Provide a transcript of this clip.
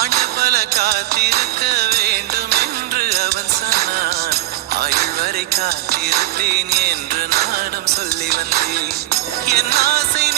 ஆண்டு பல காத்திருக்க வேண்டும் என்று அவன் சொன்னான். ஆயுள் வரை காத்திருப்பேன் என்று நானும் சொல்லி வந்தேன். என் ஆசை